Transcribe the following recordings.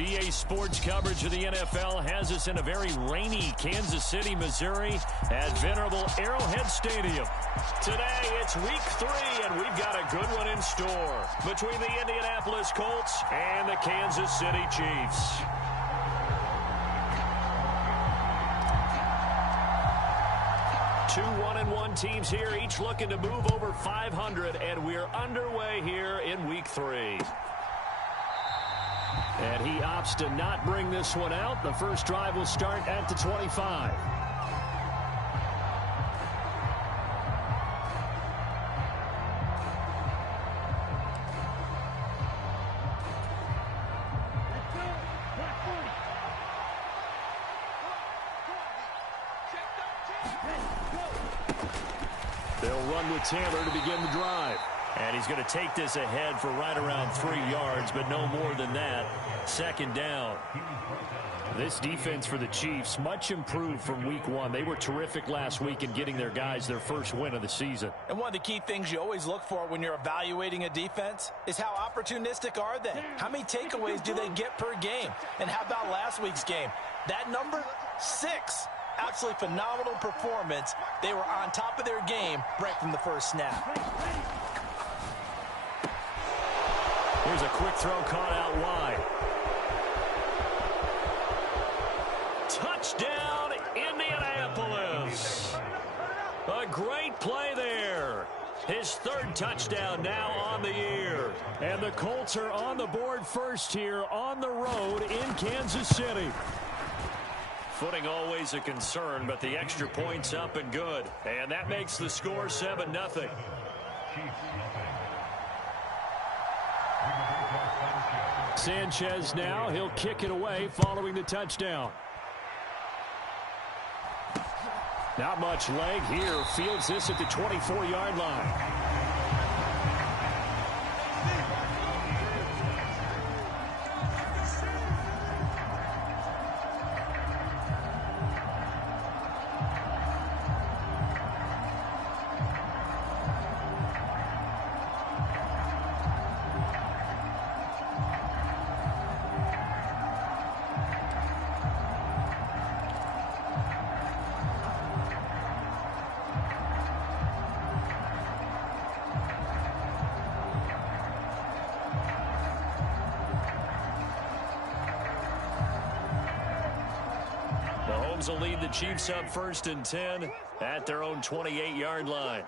EA Sports coverage of the NFL has us in a very rainy Kansas City, Missouri at venerable Arrowhead Stadium. Today, it's week 3, and we've got a good one in store between the Indianapolis Colts and the Kansas City Chiefs. Two 1-1 teams here, each looking to move over 500, and we're underway here in week 3. And he opts to not bring this one out. The first drive will start at the 25. They'll run with Taylor to begin the drive. And he's going to take this ahead for right around 3 yards, but no more than that. Second down. This defense for the Chiefs, much improved from week 1. They were terrific last week in getting their guys their first win of the season. And one of the key things you always look for when you're evaluating a defense is how opportunistic are they? How many takeaways do they get per game? And how about last week's game? That number, 6. Absolutely phenomenal performance. They were on top of their game right from the first snap. Here's a quick throw caught out wide. Touchdown, Indianapolis. A great play there. His 3rd touchdown now on the year. And the Colts are on the board first here on the road in Kansas City. Footing always a concern, but the extra point's up and good. And that makes the score 7-0. Sanchez now, he'll kick it away following the touchdown. Not much leg here, fields this at the 24-yard line. Will lead the Chiefs up 1st and 10 at their own 28-yard line.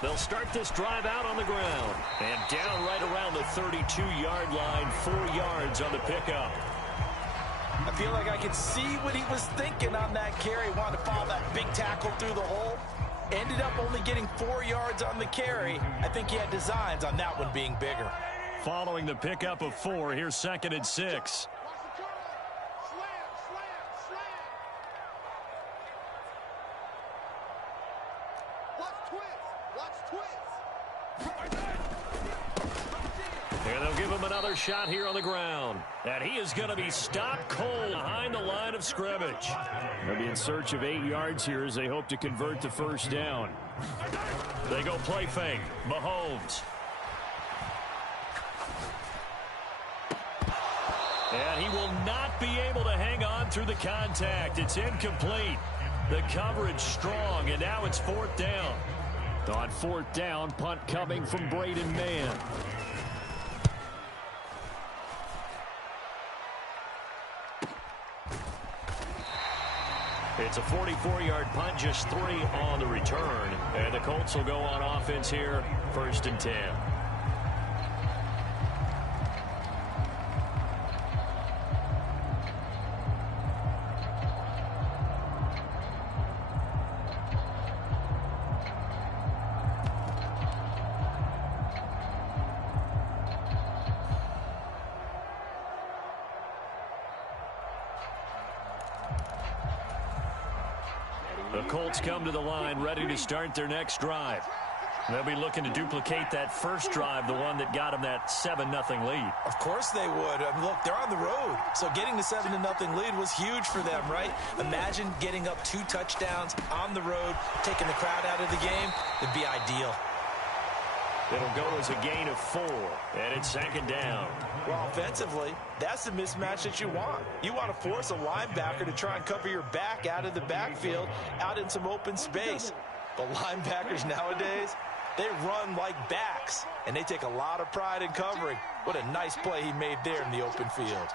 They'll start this drive out on the ground and down right around the 32-yard line, 4 yards on the pickup. I feel like I could see what he was thinking on that carry. Wanted to follow that big tackle through the hole. Ended up only getting 4 yards on the carry. I think he had designs on that one being bigger. Following the pickup of 4, here's 2nd and 6. And they'll give him another shot here on the ground. And he is going to be stopped cold behind the line of scrimmage. They'll be in search of 8 yards here as they hope to convert the first down. They go play fake. Mahomes. And he will not be able to hang on through the contact. It's incomplete. The coverage strong, and now it's 4th down. On 4th down, punt coming from Braden Mann. It's a 44-yard punt, just 3 on the return. And the Colts will go on offense here, 1st and 10. The Colts come to the line ready to start their next drive. They'll be looking to duplicate that first drive, the one that got them that 7-0 lead. Of course they would. I mean, look, they're on the road. So getting the 7-0 lead was huge for them, right? Imagine getting up 2 touchdowns on the road, taking the crowd out of the game. It'd be ideal. It'll go as a gain of 4, and it's second down. Well, offensively, that's the mismatch that you want. You want to force a linebacker to try and cover your back out of the backfield, out in some open space. But linebackers nowadays, they run like backs, and they take a lot of pride in covering. What a nice play he made there in the open field.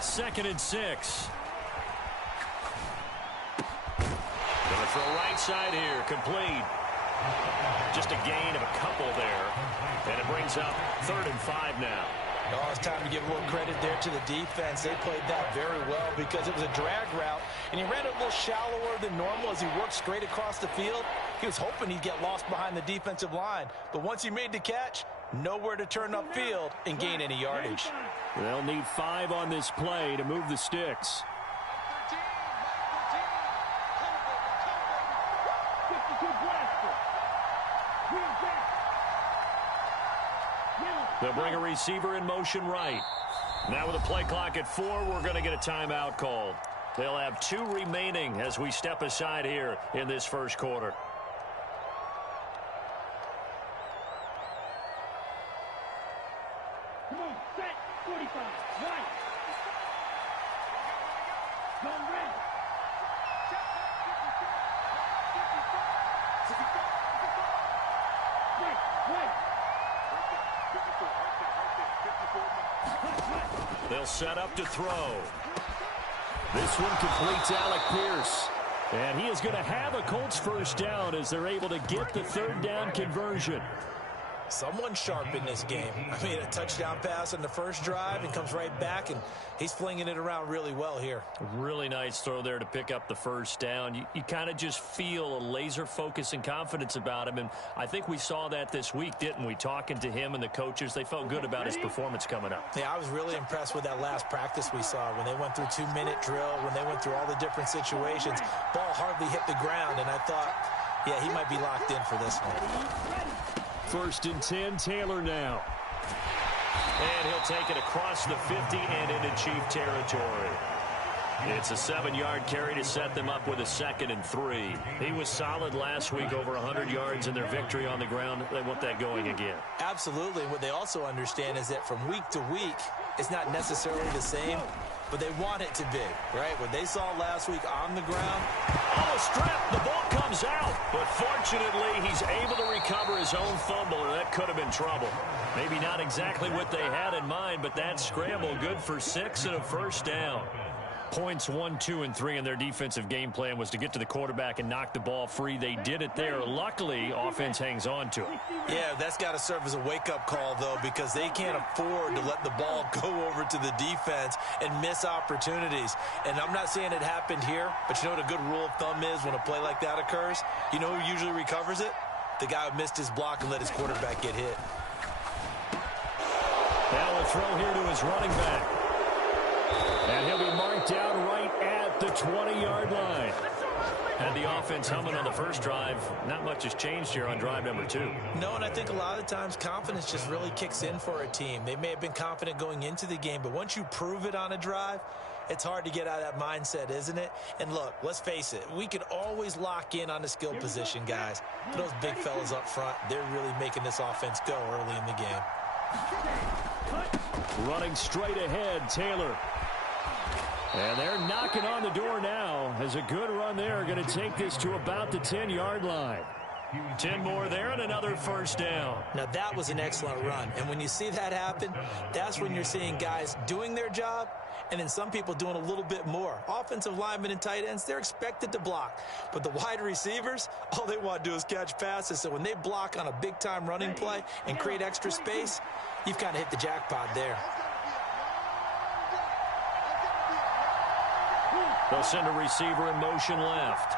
Second and 6. Gonna throw right side here, complete. Just a gain of a couple there, and it brings up 3rd and 5 now. Oh, it's time to give a little credit there to the defense. They played that very well because it was a drag route, and he ran it a little shallower than normal as he worked straight across the field. He was hoping he'd get lost behind the defensive line, but once he made the catch, nowhere to turn upfield and gain any yardage. They'll need 5 on this play to move the sticks. They'll bring a receiver in motion right. Now with a play clock at 4, we're going to get a timeout called. They'll have 2 remaining as we step aside here in this first quarter. Come on, set, 45, right. Go red. They'll set up to throw. This one completes Alec Pierce. And he is going to have a Colts first down as they're able to get the 3rd down conversion. Someone sharp in this game. I mean, a touchdown pass on the first drive and comes right back, and he's flinging it around really well here. Really nice throw there to pick up the first down. You kind of just feel a laser focus and confidence about him, and I think we saw that this week, didn't we? Talking to him and the coaches, they felt good about his performance coming up. Yeah, I was really impressed with that last practice we saw when they went through 2-minute drill, when they went through all the different situations. Ball hardly hit the ground, and I thought, yeah, he might be locked in for this one. 1st and 10, Taylor now. And he'll take it across the 50 and into Chief territory. It's a 7-yard carry to set them up with a 2nd and 3. He was solid last week, over 100 yards in their victory on the ground. They want that going again. Absolutely. What they also understand is that from week to week, it's not necessarily the same, but they want it to be, right? What they saw last week on the ground. Oh, a strip. The ball comes out. But fortunately, he's able to recover his own fumble, or that could have been trouble. Maybe not exactly what they had in mind, but that scramble good for 6 and a first down. Points 1, 2, and 3 in their defensive game plan was to get to the quarterback and knock the ball free. They did it there. Luckily, offense hangs on to it. Yeah, that's got to serve as a wake-up call, though, because they can't afford to let the ball go over to the defense and miss opportunities. And I'm not saying it happened here, but you know what a good rule of thumb is when a play like that occurs? You know who usually recovers it? The guy who missed his block and let his quarterback get hit. Now a throw here to his running back. And he'll be marked down right at the 20-yard line. Had the offense humming on the first drive. Not much has changed here on drive number 2. No, and I think a lot of times confidence just really kicks in for a team. They may have been confident going into the game, but once you prove it on a drive, it's hard to get out of that mindset, isn't it? And look, let's face it, we can always lock in on the skill position, guys. But those big fellas up front, they're really making this offense go early in the game. Running straight ahead, Taylor. And they're knocking on the door now as a good run there. Going to take this to about the 10-yard line. 10 more there and another first down. Now that was an excellent run. And when you see that happen, that's when you're seeing guys doing their job and then some people doing a little bit more. Offensive linemen and tight ends, they're expected to block. But the wide receivers, all they want to do is catch passes. So when they block on a big-time running play and create extra space, you've kind of hit the jackpot there. They'll send a receiver in motion left.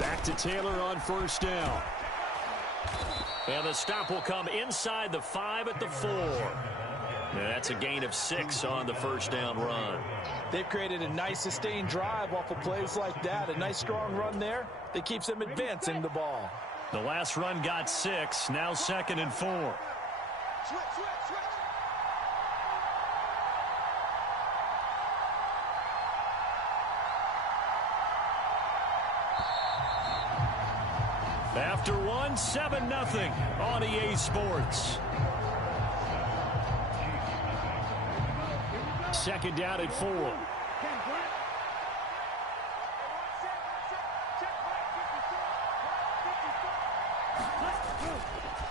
Back to Taylor on first down. And the stop will come inside the 5 at the 4. And that's a gain of 6 on the first down run. They've created a nice sustained drive off of plays like that. A nice strong run there that keeps them advancing the ball. The last run got 6. Now 2nd and 4. After 1, 7-0 on EA Sports. 2nd down at 4.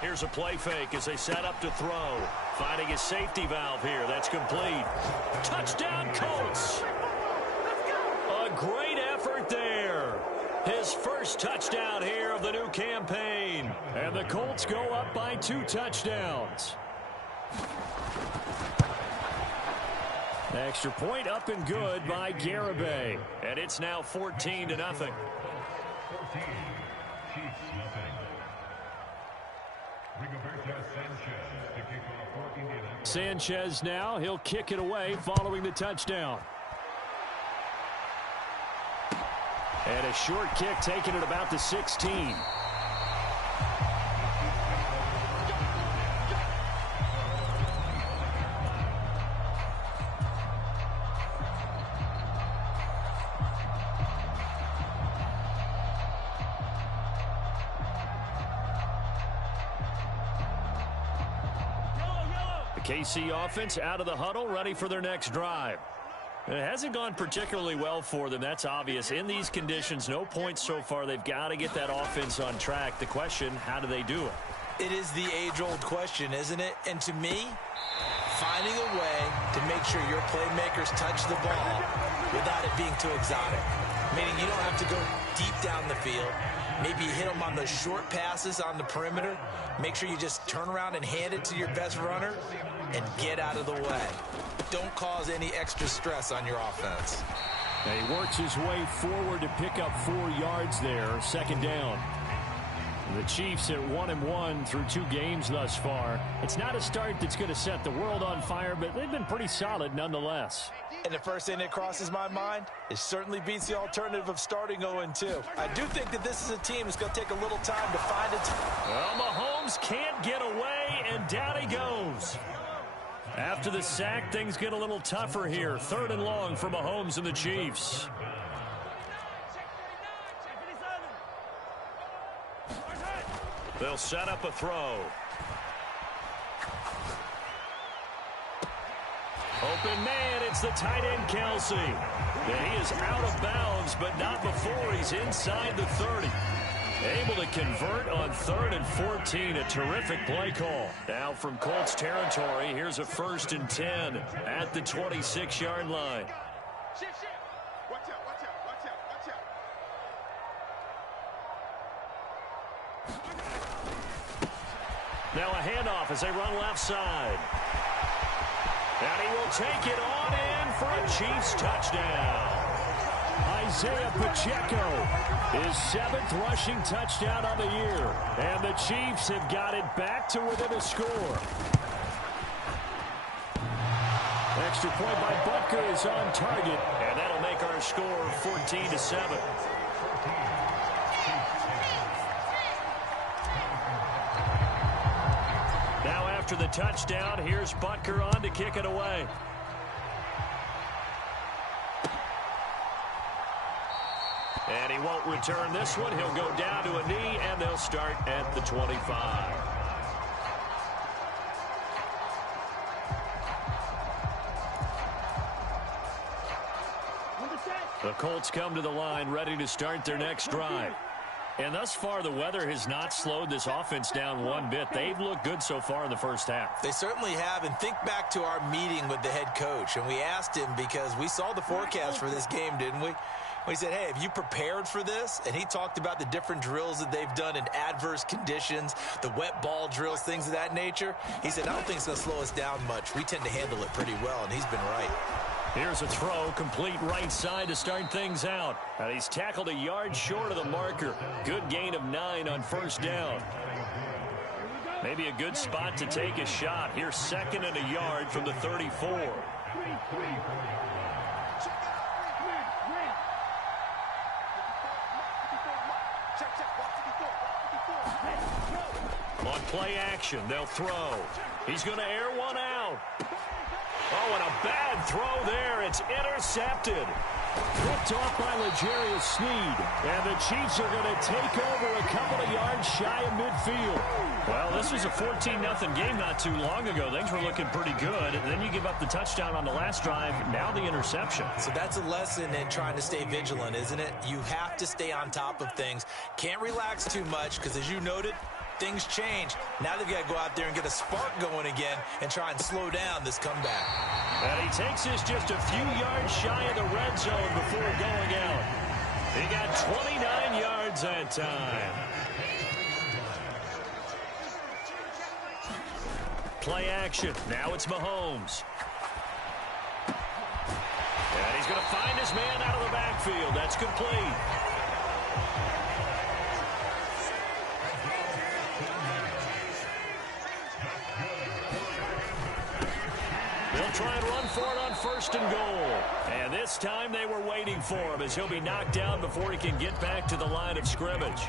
Here's a play fake as they set up to throw. Finding a safety valve here. That's complete. Touchdown, Colts. A great effort there. His first touchdown here of the new campaign. And the Colts go up by 2 touchdowns. Extra point up and good by Garibay. And it's now 14-0. Sanchez now. He'll kick it away following the touchdown. And a short kick taken at about the 16. The KC offense out of the huddle, ready for their next drive. It hasn't gone particularly well for them. That's obvious. In these conditions, no points so far. They've got to get that offense on track. The question, how do they do it? It is the age-old question, isn't it? And to me, finding a way to make sure your playmakers touch the ball without it being too exotic. Meaning you don't have to go deep down the field. Maybe you hit them on those short passes on the perimeter. Make sure you just turn around and hand it to your best runner and get out of the way. Don't cause any extra stress on your offense. And he works his way forward to pick up 4 yards there. 2nd down. The Chiefs at 1-1 through 2 games thus far. It's not a start that's going to set the world on fire, but they've been pretty solid nonetheless. And the first thing that crosses my mind, it certainly beats the alternative of starting 0-2. I do think that this is a team that's going to take a little time to find it. Well, Mahomes can't get away, and down he goes. After the sack, things get a little tougher here. 3rd and long for Mahomes and the Chiefs. They'll set up a throw. Open man, it's the tight end, Kelsey. And he is out of bounds, but not before he's inside the 30. Able to convert on 3rd and 14. A terrific play call. Now from Colts territory, here's a 1st and 10 at the 26-yard line. Watch out, watch out, watch out, watch out. Now a handoff as they run left side. And he will take it on in for a Chiefs touchdown. Isaiah Pacheco, his 7th rushing touchdown on the year. And the Chiefs have got it back to within a score. Extra point by Butker is on target. And that'll make our score 14-7. Now after the touchdown, here's Butker on to kick it away. And he won't return this one. He'll go down to a knee, and they'll start at the 25. The Colts come to the line ready to start their next drive. And thus far, the weather has not slowed this offense down one bit. They've looked good so far in the first half. They certainly have. And think back to our meeting with the head coach. And we asked him because we saw the forecast for this game, didn't we? We said, hey, have you prepared for this? And he talked about the different drills that they've done in adverse conditions, the wet ball drills, things of that nature. He said, I don't think it's going to slow us down much. We tend to handle it pretty well, and he's been right. Here's a throw, complete right side to start things out. And he's tackled a yard short of the marker. Good gain of 9 on 1st down. Maybe a good spot to take a shot. Here's 2nd and a yard from the 34. On play action, they'll throw. He's going to air one out. Oh, and a bad throw there. It's intercepted. Picked off by L'Jarius Sneed. And the Chiefs are going to take over a couple of yards shy of midfield. Well, this was a 14-0 game not too long ago. Things were looking pretty good. And then you give up the touchdown on the last drive. Now the interception. So that's a lesson in trying to stay vigilant, isn't it? You have to stay on top of things. Can't relax too much because, as you noted, things change. Now they've got to go out there and get a spark going again and try and slow down this comeback. And he takes us just a few yards shy of the red zone before going out. He got 29 yards that time. Play action. Now it's Mahomes. And he's going to find his man out of the backfield. That's complete. They'll try and run for it on 1st and goal. And this time they were waiting for him as he'll be knocked down before he can get back to the line of scrimmage.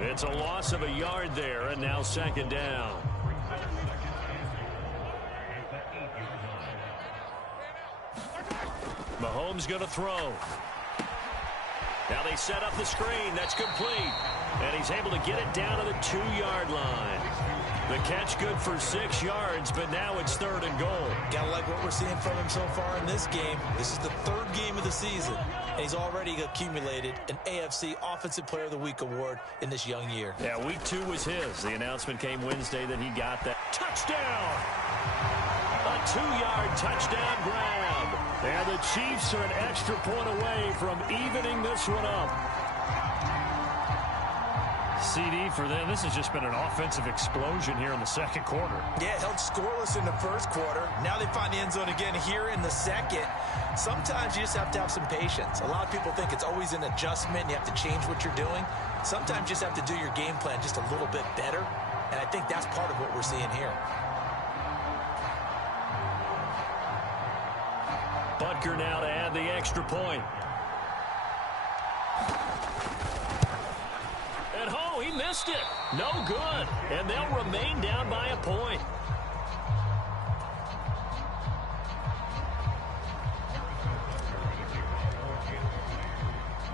It's a loss of a yard there, and now 2nd down. Mahomes going to throw. Now they set up the screen. That's complete. And he's able to get it down to the 2-yard line. The catch good for 6 yards, but now it's 3rd and goal. Gotta like what we're seeing from him so far in this game. This is the 3rd game of the season, and he's already accumulated an AFC Offensive Player of the Week award in this young year. Yeah, week 2 was his. The announcement came Wednesday that he got that. Touchdown! A 2-yard touchdown grab. And the Chiefs are an extra point away from evening this one up. CD for them. This has just been an offensive explosion here in the 2nd quarter. Yeah, held scoreless in the 1st quarter. Now they find the end zone again here in the 2nd. Sometimes you just have to have some patience. A lot of people think it's always an adjustment. You have to change what you're doing. Sometimes you just have to do your game plan just a little bit better. And I think that's part of what we're seeing here. Butker now to add the extra point. And oh, he missed it. No good. And they'll remain down by a point.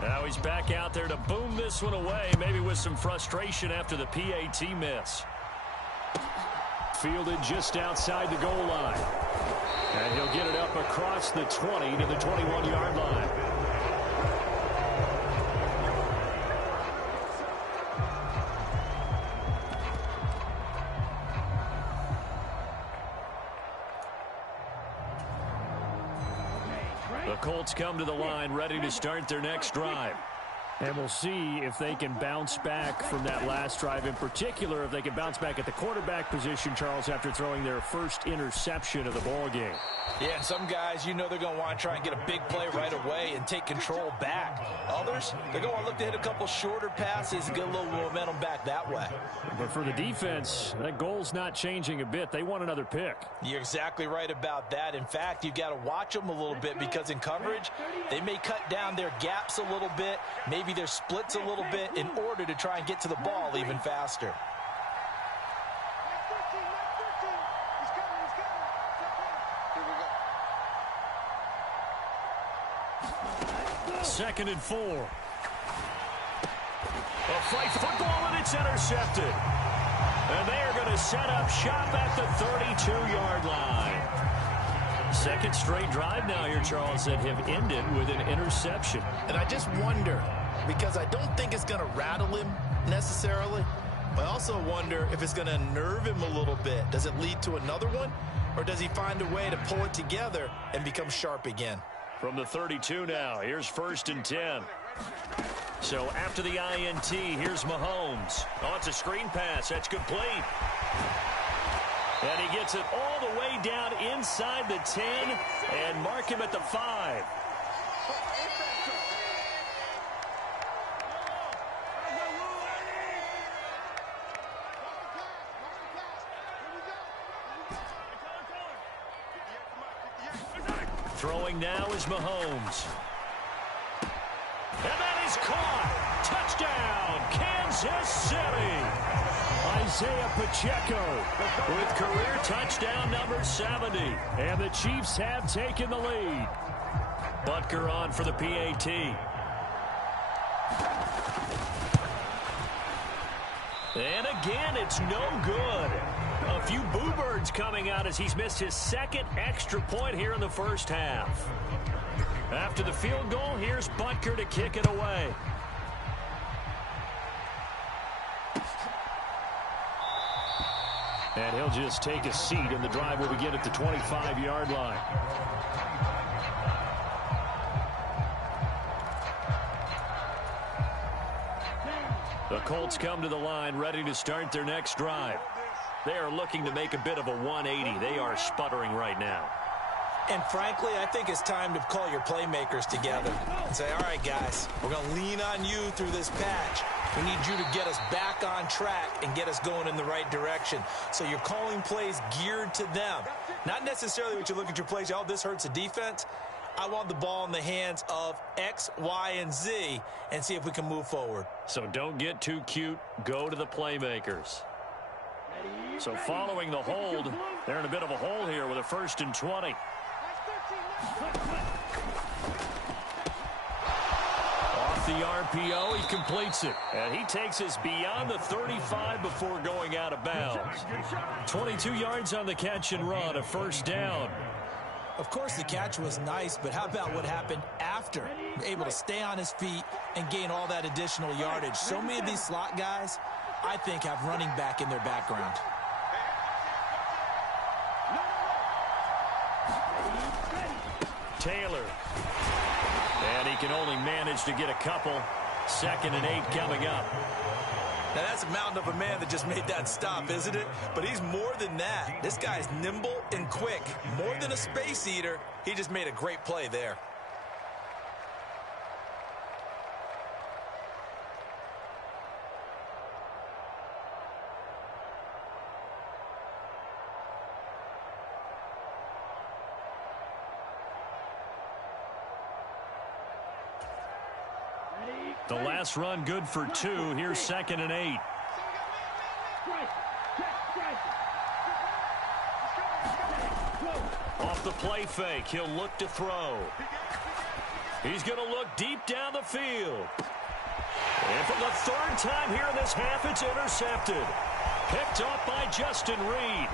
Now he's back out there to boom this one away, maybe with some frustration after the PAT miss. Fielded just outside the goal line. And he'll get it up across the 20 to the 21-yard line. The Colts come to the line ready to start their next drive. And we'll see if they can bounce back from that last drive. In particular, if they can bounce back at the quarterback position, Charles, after throwing their first interception of the ball game. Yeah, and some guys, you know they're going to want to try and get a big play right away and take control back. Others, they're going to look to hit a couple shorter passes and get a little momentum back that way. But for the defense, that goal's not changing a bit. They want another pick. You're exactly right about that. In fact, you've got to watch them a little bit because in coverage, they may cut down their gaps a little bit, maybe their splits a little bit in order to try and get to the ball even faster. Second and 4. A flight football, and it's intercepted. And they are going to set up shop at the 32-yard line. Second straight drive now here, Charles, that have ended with an interception. And I just wonder, because I don't think it's going to rattle him necessarily, but I also wonder if it's going to nerve him a little bit. Does it lead to another one, or does he find a way to pull it together and become sharp again? From the 32 now, here's 1st and 10. So after the INT, here's Mahomes. Oh, it's a screen pass. That's complete. And he gets it all the way down inside the 10 and mark him at the 5. Throwing now is Mahomes. And that is caught. Touchdown, Kansas City. Isaiah Pacheco with career touchdown number 70. And the Chiefs have taken the lead. Butker on for the PAT. And again, it's no good. A few boo birds coming out as he's missed his second extra point here in the first half. After the field goal, here's Butker to kick it away. And he'll just take a seat, and the drive will begin at the 25-yard line. The Colts come to the line ready to start their next drive. They are looking to make a bit of a 180. They are sputtering right now. And frankly, I think it's time to call your playmakers together and say, all right, guys, we're going to lean on you through this patch. We need you to get us back on track and get us going in the right direction. So you're calling plays geared to them. Not necessarily what you look at your plays, oh, this hurts the defense. I want the ball in the hands of X, Y, and Z and see if we can move forward. So don't get too cute. Go to the playmakers. So following the hold, they're in a bit of a hole here with a 1st and 20. Off the RPO, he completes it. And he takes us beyond the 35 before going out of bounds. 22 yards on the catch and run, a 1st down. Of course, the catch was nice, but how about what happened after? Able to stay on his feet and gain all that additional yardage. So many of these slot guys, I think, have running back in their background. Taylor. And he can only manage to get a couple. 2nd and 8 coming up. Now, that's a mountain of a man that just made that stop, isn't it? But he's more than that. This guy's nimble and quick. More than a space eater, he just made a great play there. The last run good for 2. Here's 2nd and 8. Off the play fake, he'll look to throw. He's going to look deep down the field. And for the 3rd time here in this half, it's intercepted. Picked off by Justin Reed.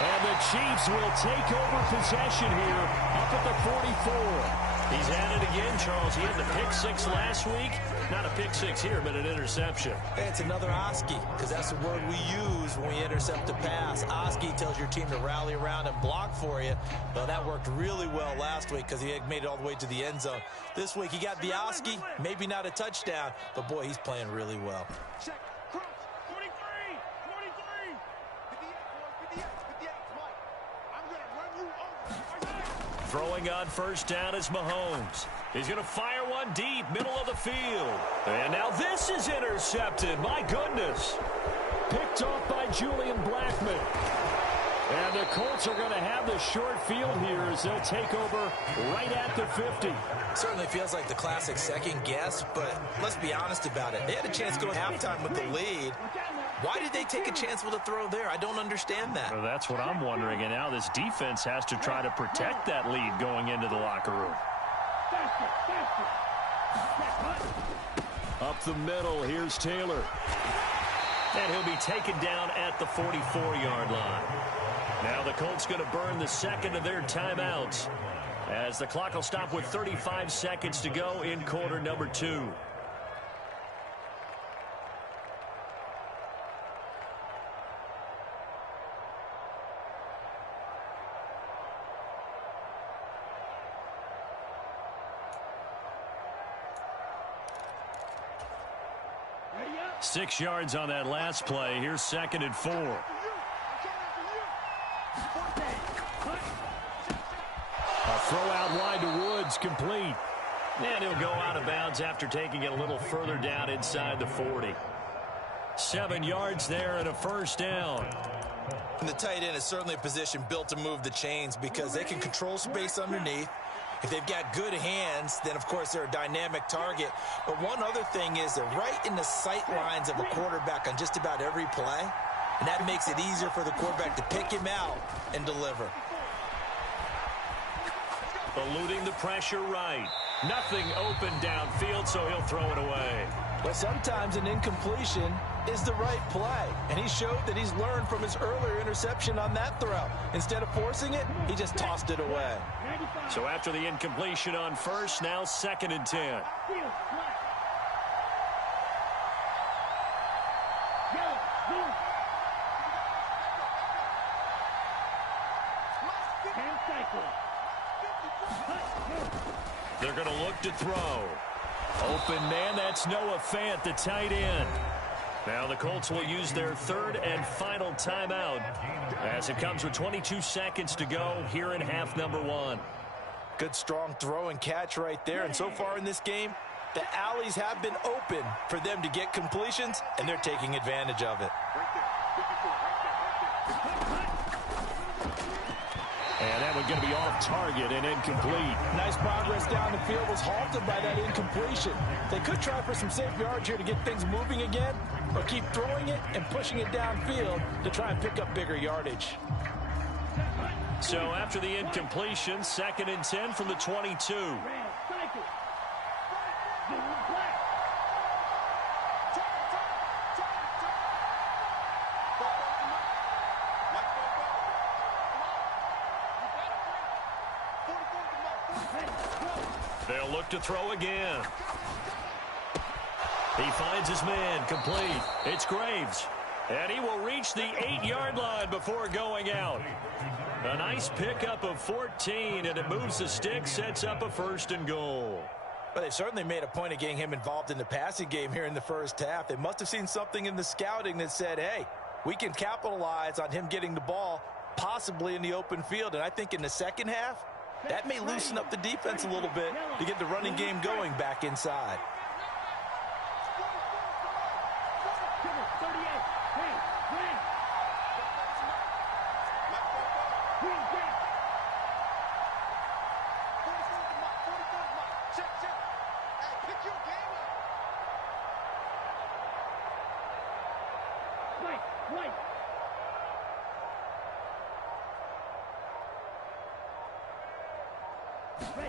And the Chiefs will take over possession here up at the 44. He's at it again, Charles. He had the pick 6 last week. Not a pick 6 here, but an interception. Hey, it's another Oski, because that's the word we use when we intercept a pass. Oski tells your team to rally around and block for you. Well, that worked really well last week because he had made it all the way to the end zone. This week, he got the Oski, maybe not a touchdown, but boy, he's playing really well. Check. Cross. 43. 43. 58, Mike. I'm going to run you over. Throwing on 1st down is Mahomes. He's going to fire one deep, middle of the field. And now this is intercepted. My goodness. Picked off by Julian Blackman. And the Colts are going to have the short field here as they'll take over right at the 50. Certainly feels like the classic second guess, but let's be honest about it. They had a chance to go halftime with the lead. Why did they take a chance with a throw there? I don't understand that. Well, that's what I'm wondering. And now this defense has to try to protect that lead going into the locker room. Up the middle, here's Taylor. And he'll be taken down at the 44-yard line. Now the Colts going to burn the 2nd of their timeouts as the clock will stop with 35 seconds to go in quarter number 2. Six yards on that last play. Here's 2nd and 4. A throw out wide to Woods, complete. And he'll go out of bounds after taking it a little further down inside the 40. 7 yards there and a 1st down. And the tight end is certainly a position built to move the chains because they can control space underneath. If they've got good hands, then, of course, they're a dynamic target. But one other thing is they're right in the sight lines of a quarterback on just about every play. And that makes it easier for the quarterback to pick him out and deliver. Eluding the pressure right. Nothing open downfield, so he'll throw it away. But sometimes an incompletion is the right play. And he showed that he's learned from his earlier interception on that throw. Instead of forcing it, he just tossed it away. So after the incompletion on first, now 2nd and 10. They're going to look to throw. Open man, that's Noah Fant, the tight end. Now the Colts will use their 3rd and final timeout as it comes with 22 seconds to go here in half number 1. Good strong throw and catch right there. And so far in this game, the alleys have been open for them to get completions, and they're taking advantage of it. And that one's going to be off target and incomplete. Nice progress down the field, was halted by that incompletion. They could try for some safe yards here to get things moving again, or keep throwing it and pushing it downfield to try and pick up bigger yardage. So after the incompletion, 2nd and 10 from the 22. They'll look to throw again. He finds his man, complete. It's Graves. And he will reach the 8-yard line before going out. A nice pickup of 14, and it moves the stick, sets up a 1st and goal. Well, they certainly made a point of getting him involved in the passing game here in the first half. They must have seen something in the scouting that said, hey, we can capitalize on him getting the ball possibly in the open field. And I think in the second half, that may loosen up the defense a little bit to get the running game going back inside.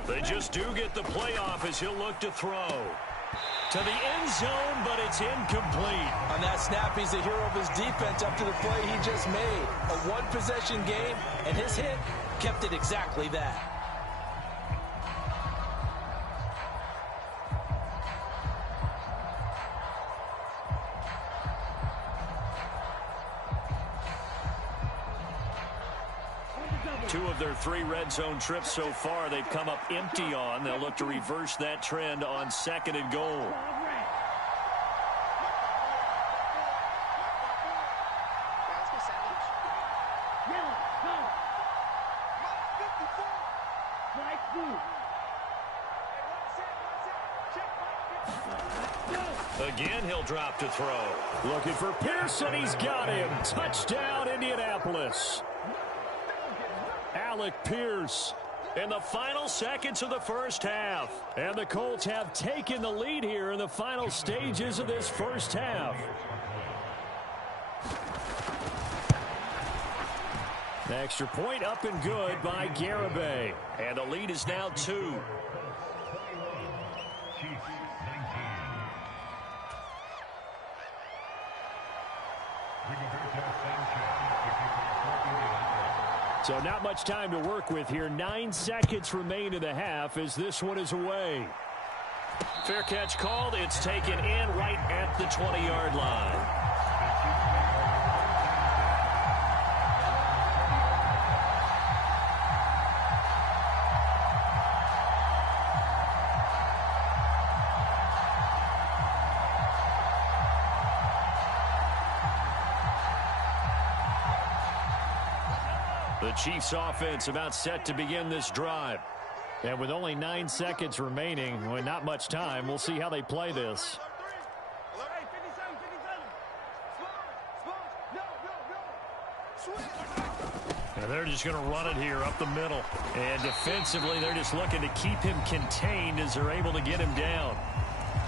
They just do get the playoff as he'll look to throw. To the end zone, but it's incomplete. On that snap, he's the hero of his defense up to the play he just made. A one-possession game, and his hit kept it exactly that. Two of their 3 red zone trips so far, they've come up empty on. They'll look to reverse that trend on 2nd and goal. Again, he'll drop to throw. Looking for Pearson. He's got him. Touchdown, Indianapolis. Alec Pierce in the final seconds of the first half. And the Colts have taken the lead here in the final stages of this first half. The extra point up and good by Garibay. And the lead is now 2. So not much time to work with here. 9 seconds remain in the half as this one is away. Fair catch called. It's taken in right at the 20-yard line. The Chiefs offense about set to begin this drive. And with only 9 seconds remaining, well, not much time, we'll see how they play this. And they're just going to run it here up the middle. And defensively, they're just looking to keep him contained as they're able to get him down.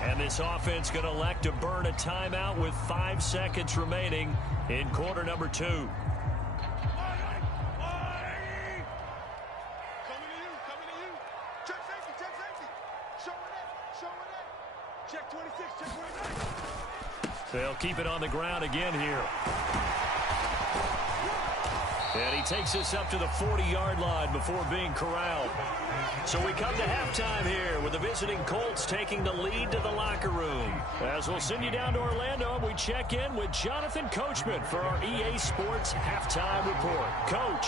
And this offense going to elect to burn a timeout with 5 seconds remaining in quarter number 2. Coming to you. Check safety. Show it. Check 26, check 29. They'll keep it on the ground again here. And he takes us up to the 40-yard line before being corralled. So we come to halftime here with the visiting Colts taking the lead to the locker room. As we'll send you down to Orlando, we check in with Jonathan Coachman for our EA Sports Halftime Report. Coach.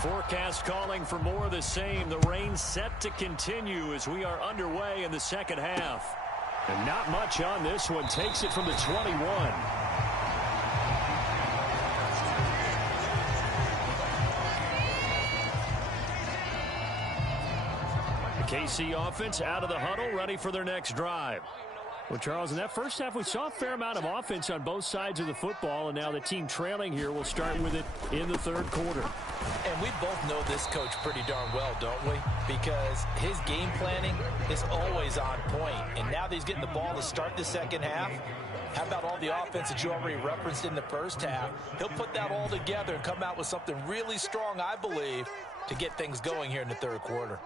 Forecast calling for more of the same. The rain set to continue as we are underway in the second half. And not much on this one. Takes it from the 21. KC offense out of the huddle, ready for their next drive. Well, Charles, in that first half, we saw a fair amount of offense on both sides of the football, and now the team trailing here will start with it in the third quarter. And we both know this coach pretty darn well, don't we? Because his game planning is always on point. And now that he's getting the ball to start the second half, how about all the offense that you already referenced in the first half? He'll put that all together and come out with something really strong, I believe, to get things going here in the third quarter.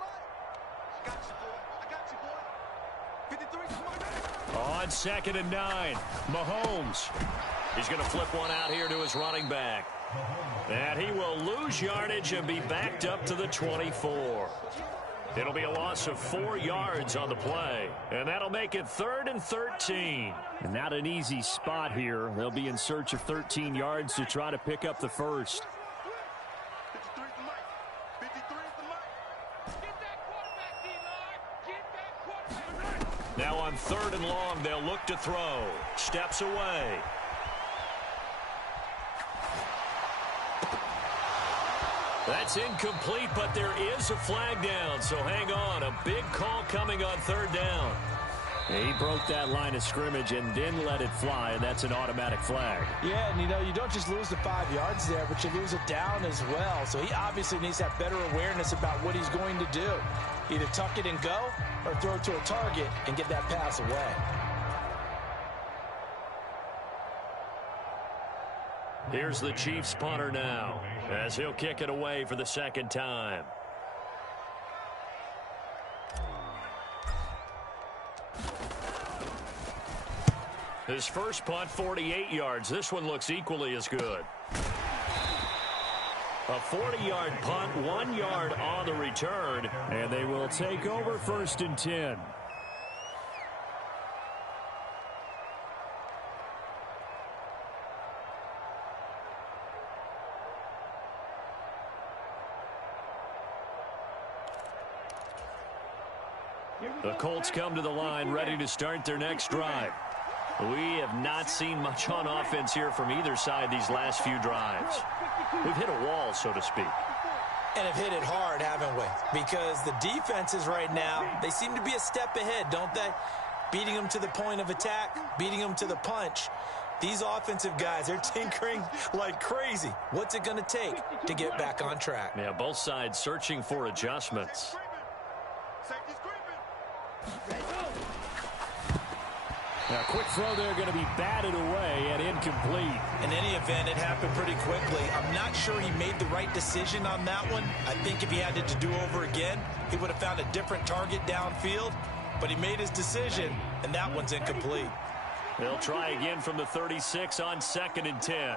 On 2nd and 9, Mahomes. He's going to flip one out here to his running back. And he will lose yardage and be backed up to the 24. It'll be a loss of 4 yards on the play. And that'll make it 3rd and 13. And not an easy spot here. They'll be in search of 13 yards to try to pick up the first. Now on 3rd and long, they'll look to throw. Steps away. That's incomplete, but there is a flag down, so hang on. A big call coming on 3rd down. He broke that line of scrimmage and then let it fly, and that's an automatic flag. Yeah, and you don't just lose the 5 yards there, but you lose it down as well. So he obviously needs to have better awareness about what he's going to do. Either tuck it and go or throw it to a target and get that pass away. Here's the Chiefs punter now as he'll kick it away for the second time. His first punt, 48 yards. This one looks equally as good. A 40-yard punt, 1 yard on the return, and they will take over 1st and 10. The Colts come to the line ready to start their next drive. We have not seen much on offense here from either side these last few drives. We've hit a wall, so to speak. And have hit it hard, haven't we? Because the defenses right now, they seem to be a step ahead, don't they? Beating them to the point of attack, beating them to the punch. These offensive guys, they're tinkering like crazy. What's it going to take to get back on track? Yeah, both sides searching for adjustments. Now, quick throw there going to be batted away and incomplete. In any event, it happened pretty quickly. I'm not sure he made the right decision on that one. I think if he had it to do over again, he would have found a different target downfield. But he made his decision, and that one's incomplete. They'll try again from the 36 on 2nd and 10.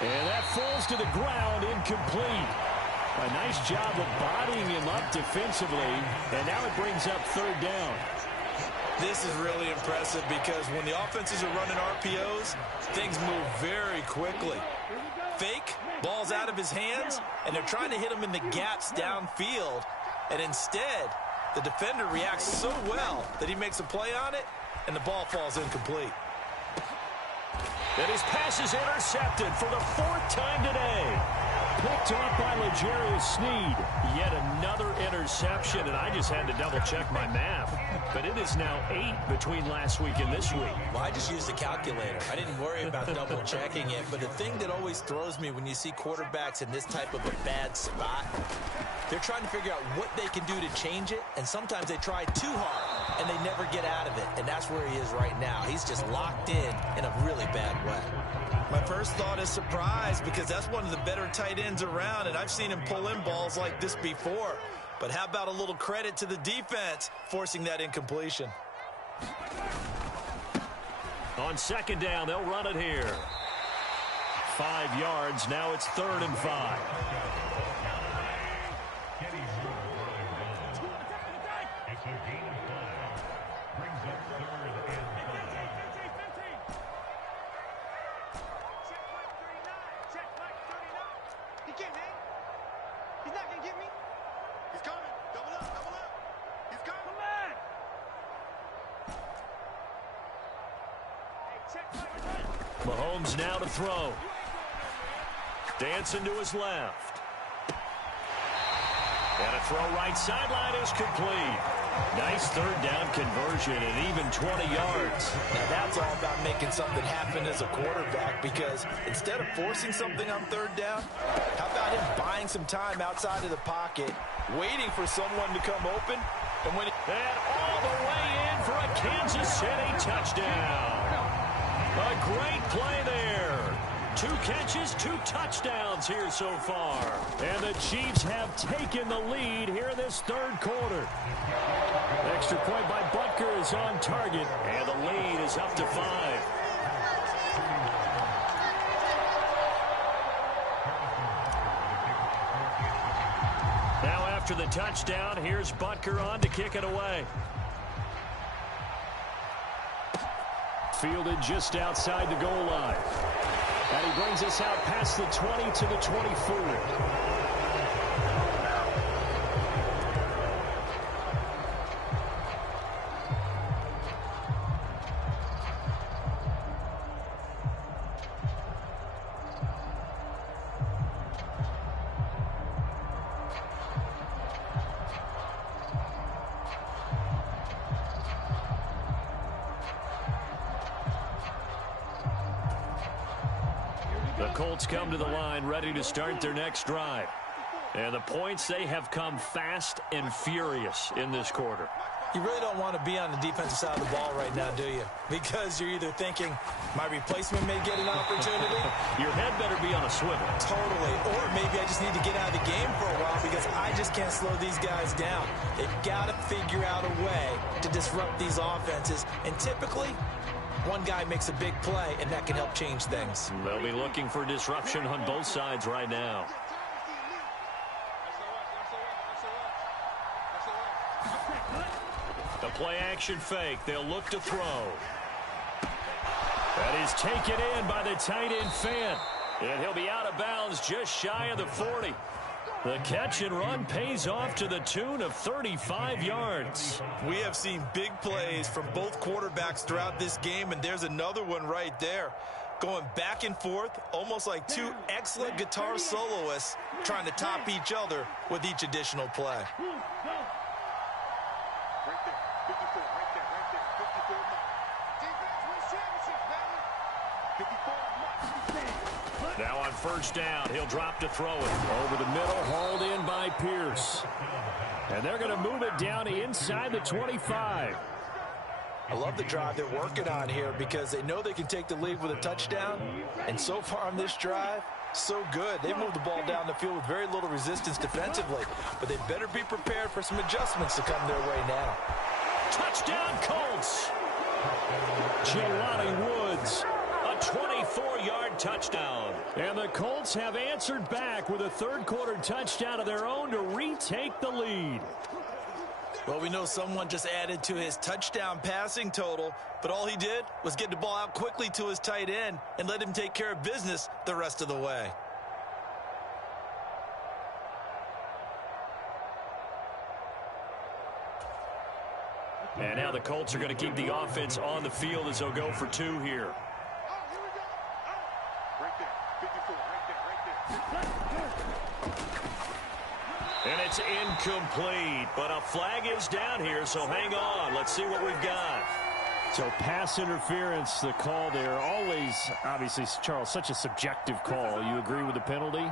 And that falls to the ground, incomplete. A nice job of bodying him up defensively, and now it brings up 3rd down. This is really impressive because when the offenses are running RPOs, things move very quickly. Fake, ball's out of his hands, and they're trying to hit him in the gaps downfield. And instead, the defender reacts so well that he makes a play on it, and the ball falls incomplete. And his pass is intercepted for the 4th time today. picked off by L'Jarius Sneed. Yet another interception, and I just had to double-check my math. But it is now 8 between last week and this week. Well, I just used a calculator. I didn't worry about double-checking it. But the thing that always throws me when you see quarterbacks in this type of a bad spot, they're trying to figure out what they can do to change it, and sometimes they try too hard, and they never get out of it. And that's where he is right now. He's just locked in a really bad way. My first thought is surprise, because that's one of the better tight ends around, and I've seen him pull in balls like this before. But how about a little credit to the defense forcing that incompletion? On second down, they'll run it here. 5 yards. Now it's 3rd and 5. Mahomes now to throw. Dancing to his left. And a throw right sideline is complete. Nice 3rd down conversion and even 20 yards. Now that's all about making something happen as a quarterback, because instead of forcing something on 3rd down, how about him buying some time outside of the pocket, waiting for someone to come open, and all the way in for a Kansas City touchdown. A great play there. 2 catches, 2 touchdowns here so far. And the Chiefs have taken the lead here in this 3rd quarter. Extra point by Butker is on target, and the lead is up to 5. Now after the touchdown, here's Butker on to kick it away. Fielded just outside the goal line. And he brings us out past the 20 to the 24. The Colts come to the line ready to start their next drive. And the points, they have come fast and furious in this quarter. You really don't want to be on the defensive side of the ball right now, do you? Because you're either thinking, my replacement may get an opportunity. Your head better be on a swivel. Totally. Or maybe I just need to get out of the game for a while because I just can't slow these guys down. They've got to figure out a way to disrupt these offenses. And typically, one guy makes a big play, and that can help change things. They'll be looking for disruption on both sides right now. The play-action fake. They'll look to throw. That is taken in by the tight end Fant. And he'll be out of bounds just shy of the 40. The catch and run pays off to the tune of 35 yards. We have seen big plays from both quarterbacks throughout this game, and there's another one right there. Going back and forth, almost like 2 excellent guitar soloists trying to top each other with each additional play. Now on first down, he'll drop to throw it. Over the middle, hauled in by Pierce. And they're going to move it down inside the 25. I love the drive they're working on here because they know they can take the lead with a touchdown. And so far on this drive, so good. They moved the ball down the field with very little resistance defensively. But they better be prepared for some adjustments to come their way now. Touchdown, Colts! Jelani Woods. A 24-yard touchdown. And the Colts have answered back with a third-quarter touchdown of their own to retake the lead. Well, we know someone just added to his touchdown passing total, but all he did was get the ball out quickly to his tight end and let him take care of business the rest of the way. And now the Colts are going to keep the offense on the field as they'll go for 2 here. Right there, 54, right there, right there. And it's incomplete, but a flag is down here, so hang on. Let's see what we've got. So pass interference, the call there. Always, obviously, Charles, such a subjective call. You agree with the penalty?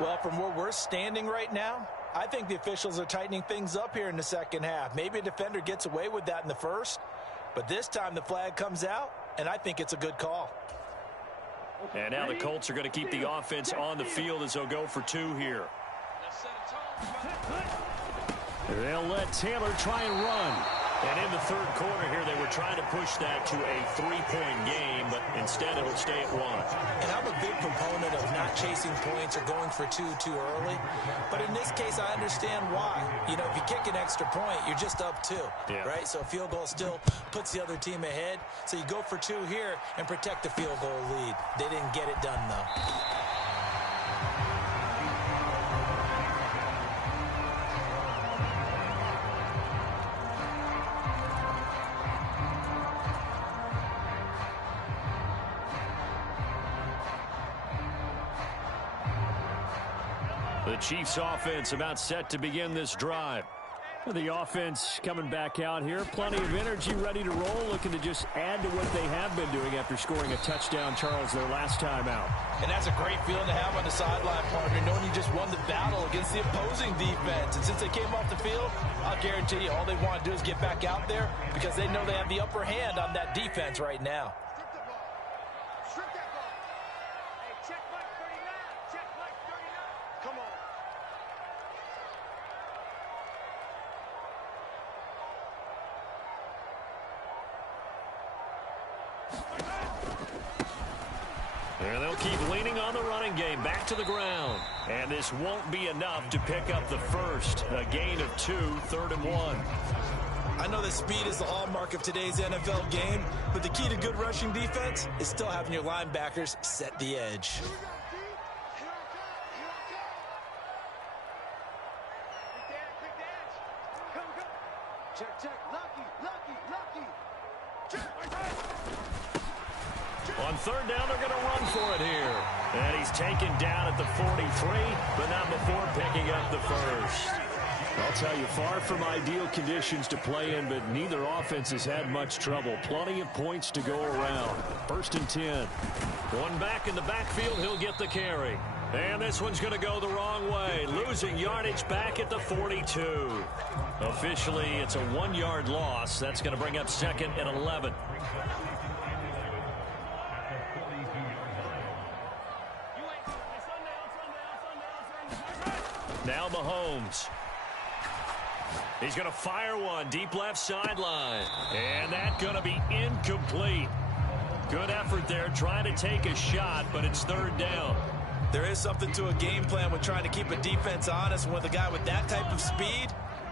Well, from where we're standing right now, I think the officials are tightening things up here in the second half. Maybe a defender gets away with that in the first, but this time the flag comes out, and I think it's a good call. And now the Colts are going to keep the offense on the field as they'll go for 2 here. They'll let Taylor try and run. And in the third quarter here, they were trying to push that to a 3-point game, but instead it'll stay at 1. And I'm a big proponent of not chasing points or going for 2 too early. But in this case, I understand why. You know, if you kick an extra point, you're just up 2, right? So a field goal still puts the other team ahead. So you go for 2 here and protect the field goal lead. They didn't get it done, though. The Chiefs offense about set to begin this drive. The offense coming back out here. Plenty of energy, ready to roll, looking to just add to what they have been doing after scoring a touchdown, Charles, their last time out. And that's a great feeling to have on the sideline, partner, knowing you just won the battle against the opposing defense. And since they came off the field, I'll guarantee you all they want to do is get back out there because they know they have the upper hand on that defense right now. Strip that ball. Hey, check Mike 39. Check Mike 39. Come on. And they'll keep leaning on the running game back to the ground. And this won't be enough to pick up the first. A gain of 2, 3rd and 1. I know that speed is the hallmark of today's NFL game, but the key to good rushing defense is still having your linebackers set the edge. Check, check. Lucky, lucky, lucky. On 3rd down, they're going to run for it here. And he's taken down at the 43, but not before picking up the first. I'll tell you, far from ideal conditions to play in, but neither offense has had much trouble. Plenty of points to go around. 1st and 10. One back in the backfield, he'll get the carry. And this one's going to go the wrong way. Losing yardage back at the 42. Officially, it's a 1-yard loss. That's going to bring up 2nd and 11. Now Mahomes. He's going to fire one deep left sideline. And that's going to be incomplete. Good effort there trying to take a shot, but it's 3rd down. There is something to a game plan with trying to keep a defense honest. With a guy with that type of speed,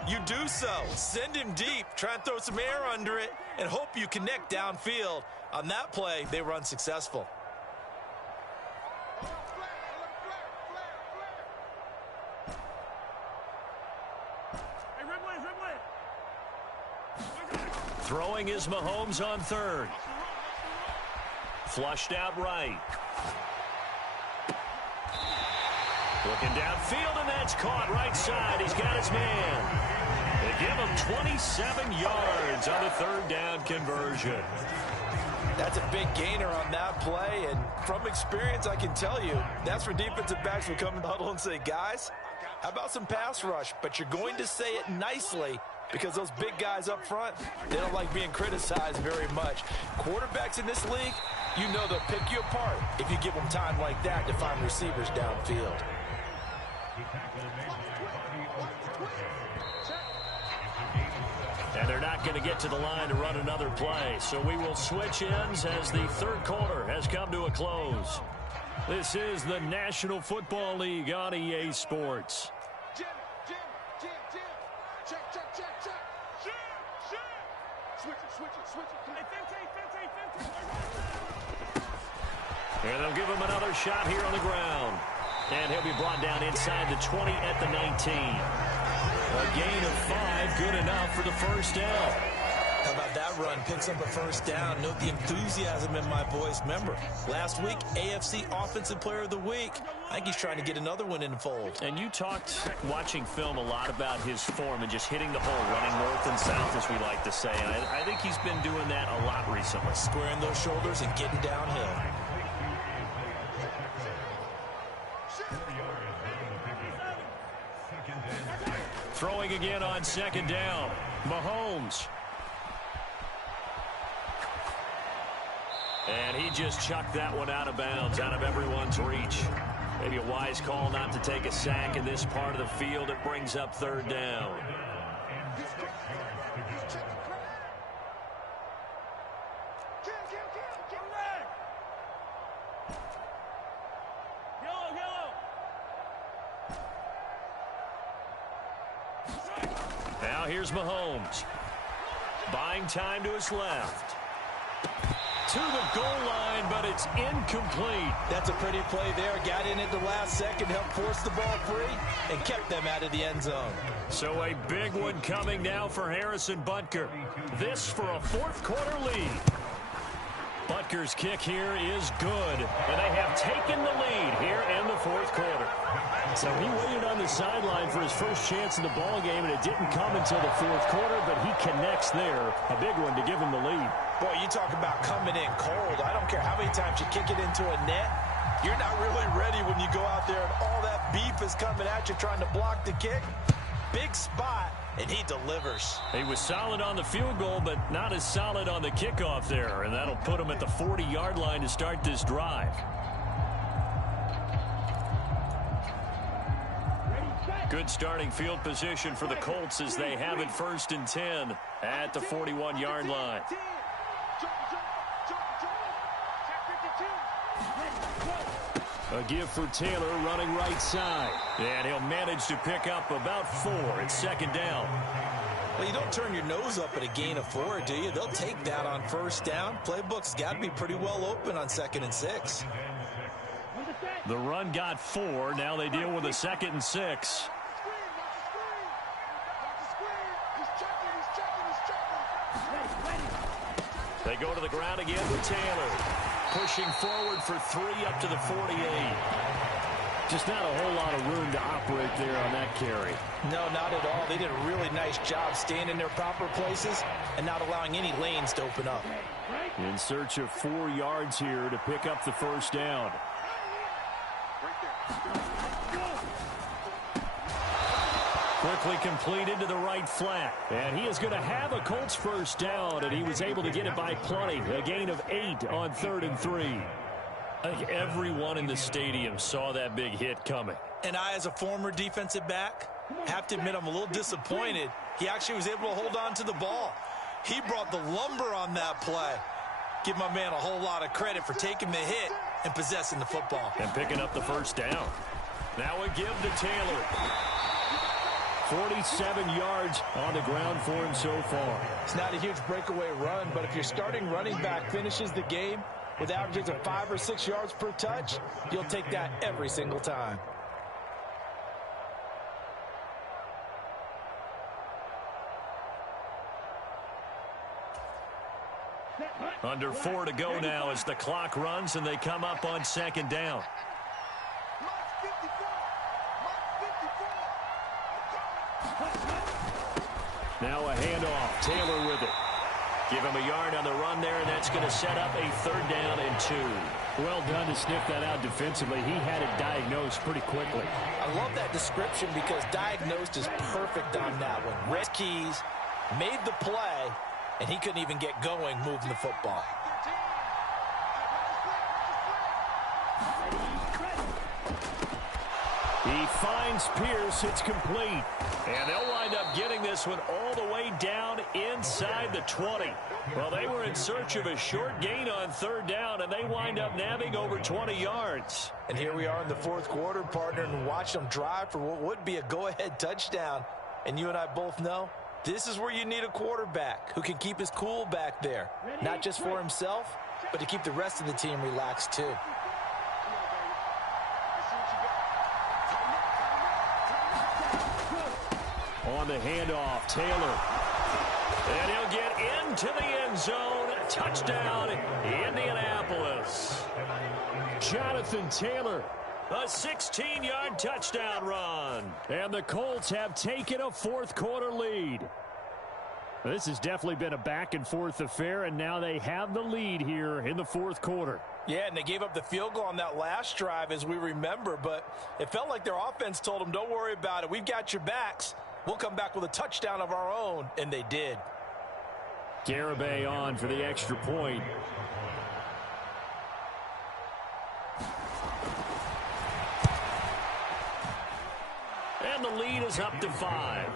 you do so. Send him deep, try and throw some air under it, and hope you connect downfield. On that play, they were unsuccessful. Throwing is Mahomes on 3rd. Flushed out right. Looking downfield, and that's caught right side. He's got his man. They give him 27 yards on the 3rd down conversion. That's a big gainer on that play, and from experience, I can tell you, that's where defensive backs will come in the huddle and say, guys, how about some pass rush? But you're going to say it nicely, because those big guys up front, they don't like being criticized very much. Quarterbacks in this league, you know they'll pick you apart if you give them time like that to find receivers downfield. And they're not going to get to the line to run another play, so we will switch ends as the 3rd quarter has come to a close. This is the National Football League on EA Sports. Jim. Check, check, check, check. Switch it. Hey, 15. And they'll give him another shot here on the ground. And he'll be brought down inside the 20 at the 19. A gain of 5, good enough for the 1st down. How about that run, picks up a first down. Note the enthusiasm in my voice. Remember, last week, AFC Offensive Player of the Week. I think he's trying to get another one in the fold. And you talked, watching film, a lot about his form and just hitting the hole, running north and south, as we like to say. And I think he's been doing that a lot recently. Squaring those shoulders and getting downhill. Throwing again on second down. Mahomes. And he just chucked that one out of bounds, out of everyone's reach. Maybe a wise call not to take a sack in this part of the field. It brings up third down. Now here's Mahomes. Buying time to his left. To the goal line, but it's incomplete. That's a pretty play there. Got in at the last second, helped force the ball free, and kept them out of the end zone. So a big one coming now for Harrison Butker. This for a fourth quarter lead. Butker's kick here is good, and they have taken the lead here in the fourth quarter. So he waited on the sideline for his first chance in the ball game, and it didn't come until the fourth quarter, but he connects there. A big one to give him the lead. Boy, you talk about coming in cold. I don't care how many times you kick it into a net. You're not really ready when you go out there and all that beef is coming at you trying to block the kick. Big spot, and he delivers. He was solid on the field goal, but not as solid on the kickoff there, and that'll put him at the 40-yard line to start this drive. Good starting field position for the Colts as they have it 1st and 10 at the 41-yard line. A give for Taylor running right side. And he'll manage to pick up about 4. It's second down. Well, you don't turn your nose up at a gain of 4, do you? They'll take that on first down. Playbook's got to be pretty well open on 2nd and 6. The run got 4. Now they deal with a 2nd and 6. They go to the ground again with Taylor. Pushing forward for 3 up to the 48. Just not a whole lot of room to operate there on that carry. No, not at all. They did a really nice job staying in their proper places and not allowing any lanes to open up. In search of 4 yards here to pick up the first down. Quickly completed to the right flat. And he is going to have a Colts first down, and he was able to get it by plenty. A gain of 8 on 3rd and 3. I think everyone in the stadium saw that big hit coming. And I, as a former defensive back, have to admit I'm a little disappointed. He actually was able to hold on to the ball. He brought the lumber on that play. Give my man a whole lot of credit for taking the hit and possessing the football. And picking up the first down. Now a give to Taylor. 47 yards on the ground for him so far. It's not a huge breakaway run, but if your starting running back finishes the game with averages of 5 or 6 yards per touch, you'll take that every single time. Under 4 to go now as the clock runs and they come up on 2nd down. Now a handoff. Taylor with it. Give him a yard on the run there, and that's going to set up a 3rd down and 2. Well done to sniff that out defensively. He had it diagnosed pretty quickly. I love that description because diagnosed is perfect on that one. Red keys, made the play, and he couldn't even get going moving the football. He finds Pierce. It's complete. And they'll wind up getting this one all the way down inside the 20. Well, they were in search of a short gain on 3rd down, and they wind up nabbing over 20 yards. And here we are in the 4th quarter, partner, and watch them drive for what would be a go-ahead touchdown. And you and I both know this is where you need a quarterback who can keep his cool back there. Not just for himself, but to keep the rest of the team relaxed too. On the handoff, Taylor. And he'll get into the end zone. Touchdown, Indianapolis. Jonathan Taylor. A 16-yard touchdown run. And the Colts have taken a fourth-quarter lead. This has definitely been a back-and-forth affair, and now they have the lead here in the fourth quarter. Yeah, and they gave up the field goal on that last drive, as we remember, but it felt like their offense told them, don't worry about it. We've got your backs. We'll come back with a touchdown of our own, and they did. Garibay on for the extra point. And the lead is up to 5.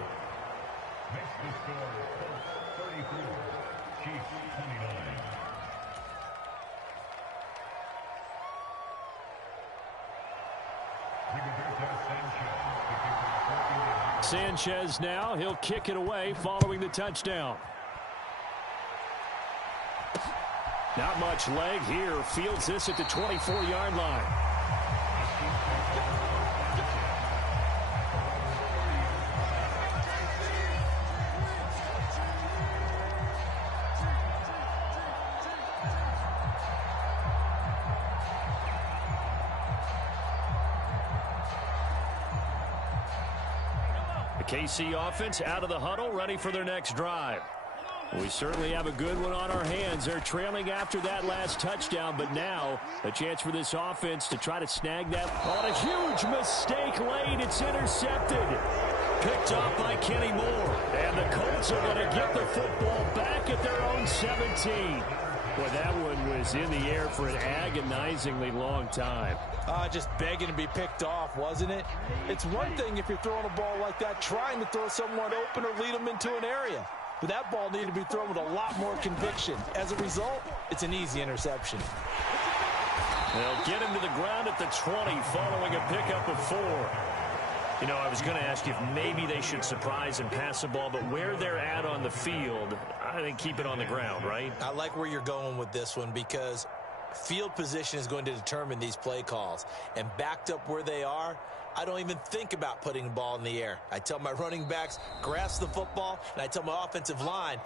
Sanchez now, he'll kick it away following the touchdown. Not much leg here. Fields this at the 24-yard line. KC offense out of the huddle, ready for their next drive. We certainly have a good one on our hands. They're trailing after that last touchdown, but now a chance for this offense to try to snag that. On a huge mistake late, it's intercepted. Picked off by Kenny Moore. And the Colts are going to get the football back at their own 17. Boy, that one was in the air for an agonizingly long time. Just begging to be picked off, wasn't it? It's one thing if you're throwing a ball like that, trying to throw someone open or lead them into an area. But that ball needed to be thrown with a lot more conviction. As a result, it's an easy interception. They'll get him to the ground at the 20 following a pickup of 4. You know, I was going to ask you if maybe they should surprise and pass the ball, but where they're at on the field, I think keep it on the ground, right? I like where you're going with this one because field position is going to determine these play calls. And backed up where they are, I don't even think about putting the ball in the air. I tell my running backs, grasp the football, and I tell my offensive line,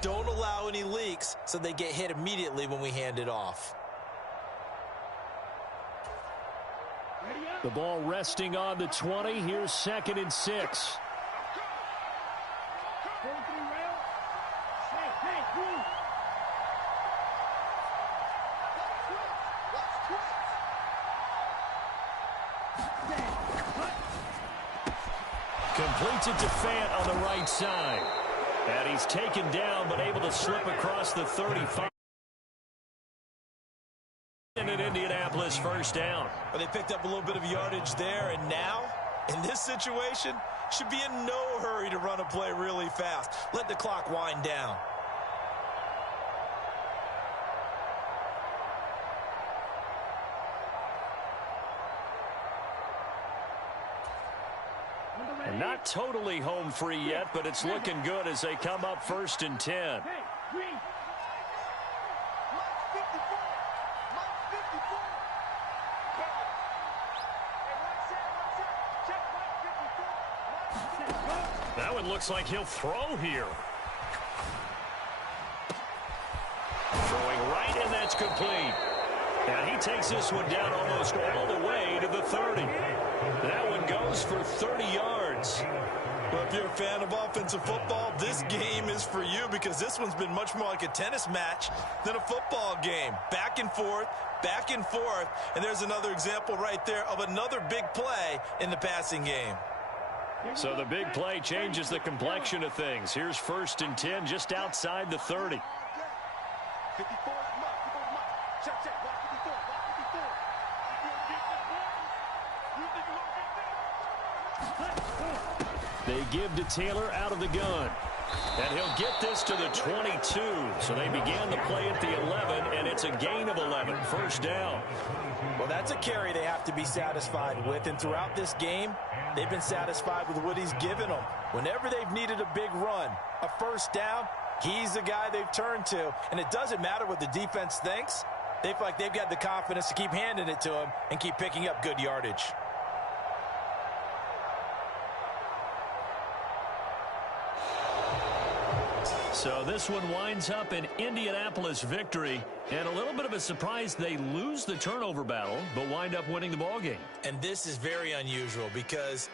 don't allow any leaks so they get hit immediately when we hand it off. The ball resting on the 20. Here's 2nd and 6. Completes it to Fant on the right side. And he's taken down but able to slip across the 35. And an Indianapolis first down. Well, they picked up a little bit of yardage there, and now, in this situation, should be in no hurry to run a play really fast. Let the clock wind down. And not totally home free yet, but it's looking good as they come up 1st and 10. That one looks like he'll throw here. Throwing right, and that's complete. And he takes this one down almost all the way to the 30. That one goes for 30 yards. Well, if you're a fan of offensive football, this game is for you because this one's been much more like a tennis match than a football game. Back and forth, and there's another example right there of another big play in the passing game. So the big play changes the complexion of things. Here's 1st and 10 just outside the 30. 54, check, block 54, block 54. They give to Taylor out of the gun. And he'll get this to the 22. So they began the play at the 11, and it's a gain of 11. First down. Well, that's a carry they have to be satisfied with. And throughout this game, they've been satisfied with what he's given them. Whenever they've needed a big run, a first down, he's the guy they've turned to. And it doesn't matter what the defense thinks. They feel like they've got the confidence to keep handing it to him and keep picking up good yardage. So this one winds up an Indianapolis victory, and a little bit of a surprise they lose the turnover battle, but wind up winning the ballgame. And this is very unusual because